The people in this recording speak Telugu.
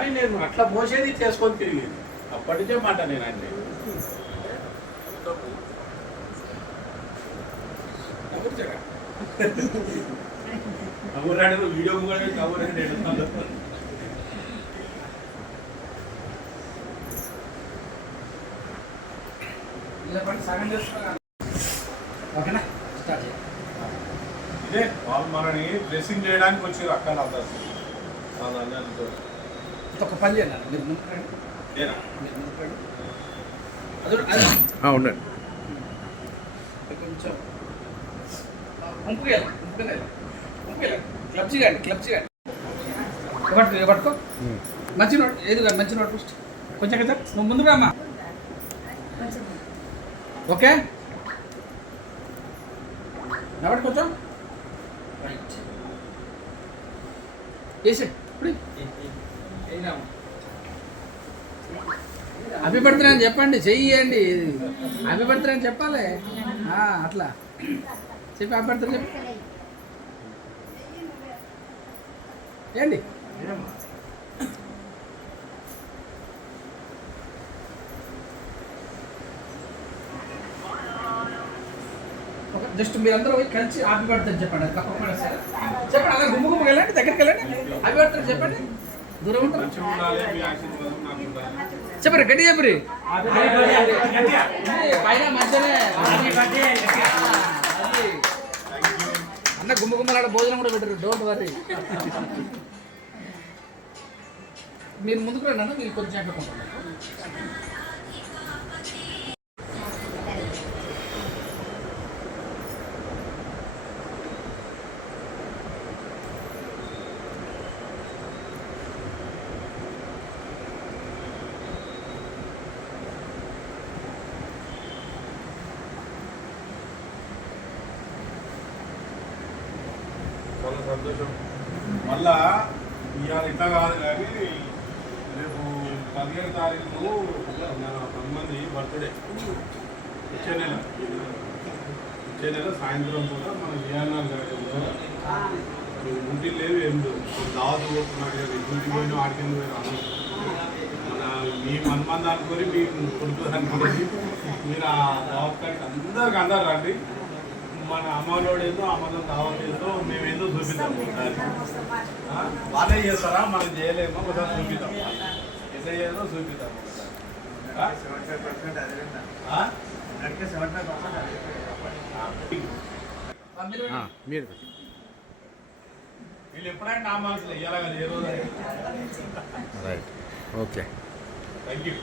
కానీ నేను అట్లా మోసేది చేసుకొని తిరిగింది అప్పటి నుంచే మాట నేను అంటే కబురాడు వీడియో కూడా కబురాడు ఓకేనా స్టార్ట్ చేయండి. ఇదే వాళ్ళు మనని డ్రెస్సింగ్ చేయడానికి వచ్చారు అక్కడ ఒక పని చేయండి మీరు ముందుకు రండి. మీరు ముందుకు రండి. అది ఉండండి. కొంచెం ఉంపుకెళ్ళి క్లబ్జీ కానీ పట్టుకో మంచి నోట్ ఏది కాదు మంచి నోట్ ఫస్ట్ కొంచెం కదా నువ్వు ముందుగా అమ్మా ఓకే నవ్వండి కొంచెం రైట్ వేసే ఇప్పుడు హ్యాపీ బర్త్డే అని చెప్పండి చెయ్యండి హ్యాపీ బర్త్డే అని చెప్పాలి అట్లా చెప్పి హ్యాపీ బర్త్డే చెప్పి ఏంటి జస్ట్ మీరందరూ కలిసి హ్యాపీ బర్త్డే చెప్పండి అది తప్పకుండా చెప్పండి అలా గుమ్మ వెళ్ళండి దగ్గరికి వెళ్ళండి హ్యాపీ బర్త్డే చెప్పండి దూరం ఉంటారు చెప్పరు గట్టి చెప్పరు పైన మంచిగానే అన్న గుమ్మలాడ భోజనం కూడా పెట్టరు డోంట్ వరీ మీరు ముందుకు రండి అన్న మీరు కొంచెం ఎక్కకుండా చాలా సంతోషం మళ్ళా ఇవాళ ఇట్లా కాదు కానీ రేపు 15 తారీఖు మన 10 మంది బర్త్డే వచ్చే నెల సాయంత్రం కూడా మన విఆర్ఆర్ గార్డెన్లో ఇంటికి లేదు ఏం లేదు దావత్ పోతున్నాడు ఇంటికి పోయినా ఆడికి పోయినా మన మీ మనమంది అనుకొని మీకు కొడుతుంది అనుకోండి మీరు ఆ దావత్ కాడికి అందరికి అందరు రండి మన అమ్మలోడు ఏందో అమ్మలో దావత్ ఏందో మేమేందో చూపిద్దాం వాళ్ళే చేస్తారా మనం చేయలేమో ఒకసారి చూపిద్దాం ఎంత చేయాలో చూపిద్దాం మీరు వీళ్ళు ఎప్పుడైనా నా మనసులో ఇయ్యాల కదా ఏ రోజు రైట్ ఓకే థ్యాంక్ యూ